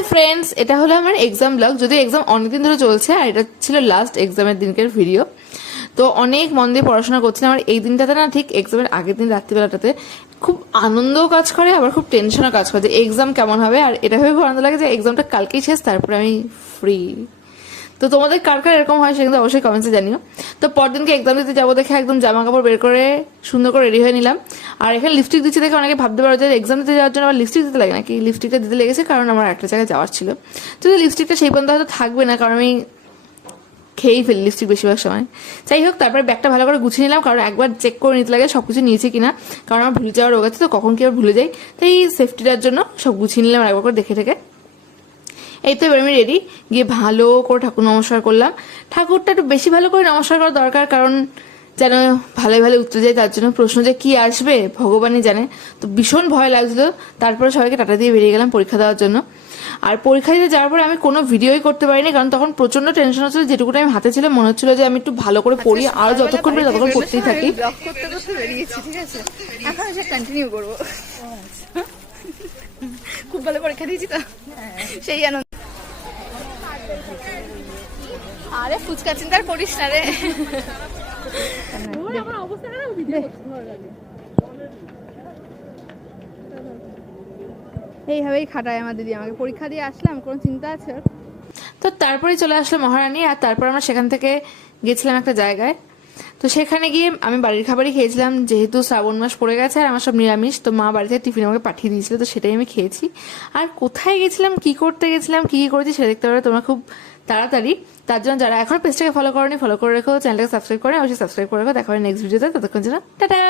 Hi friends, এটা হলো আমার এক্সাম ব্লগ। যদিও এক্সাম অনেকদিন ধরে চলছে আর এটা ছিল লাস্ট এক্সামের দিনকের ভিডিও। তো অনেক মন দিয়ে পড়াশোনা করছিলাম। আর এই দিনটাতে না, ঠিক এক্সামের আগের দিন রাত্রিবেলাটাতে খুব আনন্দও কাজ করে, আবার খুব টেনশনও কাজ করে যে এক্সাম কেমন হবে। আর এটা ভেবে খুব আনন্দ লাগে যে এক্সামটা কালকেই শেষ, তারপরে আমি ফ্রি। তো তোমাদের কার কার এরকম হয় সে কিন্তু অবশ্যই কমেন্টসে জানিও। তো পরদিনকে এক্সাম দিতে যাবো দেখে একদম জামা কাপড় বের করে সুন্দর করে রেডি হয়ে নিলাম। আর এখানে লিপস্টিক দিচ্ছি দেখে অনেকে ভাবতে পারো যে এক্সাম দিতে যাওয়ার জন্য আবার লিপস্টিক দিতে লাগে নাকি। লিপস্টিকটা দিতে লেগেছে কারণ আমার একটা জায়গায় যাওয়ার ছিল। যদি লিপস্টিকটা সেই পর্যন্ত হয়তো থাকবে না, কারণ আমি খেয়েই ফেলি লিপস্টিক বেশিরভাগ সময়। যাই হোক, তারপরে ব্যাগটা ভালো করে গুছিয়ে নিলাম, কারণ একবার চেক করে নিতে লাগে সব কিছু নিয়েছে কিনা, কারণ আমার ভুলে যাওয়ার রোগ আছে, তো কখন কি আবার ভুলে যাই। তাই সেফটিটার জন্য সব গুছিয়ে নিলাম একবার করে দেখে ঠেকে। এই তো এবার আমি রেডি, গিয়ে ভালো করে ঠাকুর নমস্কার করলাম। ঠাকুরটা একটু বেশি ভালো করে নমস্কার করা দরকার, কারণ যেন ভালো ভালো উত্তর যায়। তার জন্য প্রশ্ন যে কি আসবে ভগবানই জানে। তো ভীষণ ভয় লাগছিল। তারপরে সবাইকে টাটা দিয়ে বেরিয়ে গেলাম পরীক্ষা দেওয়ার জন্য। আর পরীক্ষা দিতে যাওয়ার পরে আমি কোনো ভিডিওই করতে পারিনি, কারণ তখন প্রচন্ড টেনশন হচ্ছিল। যেটুকু টাইম হাতে ছিল মনে হচ্ছিল যে আমি একটু ভালো করে পড়ি, আর যতক্ষণ পারি ততক্ষণ পড়তেই থাকি। খুব ভালো পরীক্ষা দিয়েছি তো, সেই আনন্দ। আরে ফুচকা চিন্তা করিস না রে। এইভাবেই খাটায় আমার দিদি আমাকে। পরীক্ষা দিয়ে আসলাম, কোনো চিন্তা আছে? তো তারপরে চলে আসলো মহারানী। আর তারপর আমরা সেখান থেকে গেছিলাম একটা জায়গায়। তো সেখানে গিয়ে আমি বাড়ির খাবারই খেয়েছিলাম, যেহেতু শ্রাবণ মাস পড়ে গেছে আর আমার সব নিরামিষ। তো মা বাড়ি থেকে টিফিন আমাকে পাঠিয়ে দিয়েছিল, তো সেটাই আমি খেয়েছি। আর কোথায় গেছিলাম, কি করতে গেছিলাম, কি করেছি সেটা দেখতে পারবে তোমরা খুব তাড়াতাড়ি। তার জন্য যারা এখন পেজটাকে ফলো করোনি, ফলো করে রেখো, চ্যানেলটাকে সাবস্ক্রাইব করে অবশ্যই সাবস্ক্রাইব করে রেখো। দেখা হবে নেক্সট ভিডিওতে। ততক্ষণ জন্য টাটা।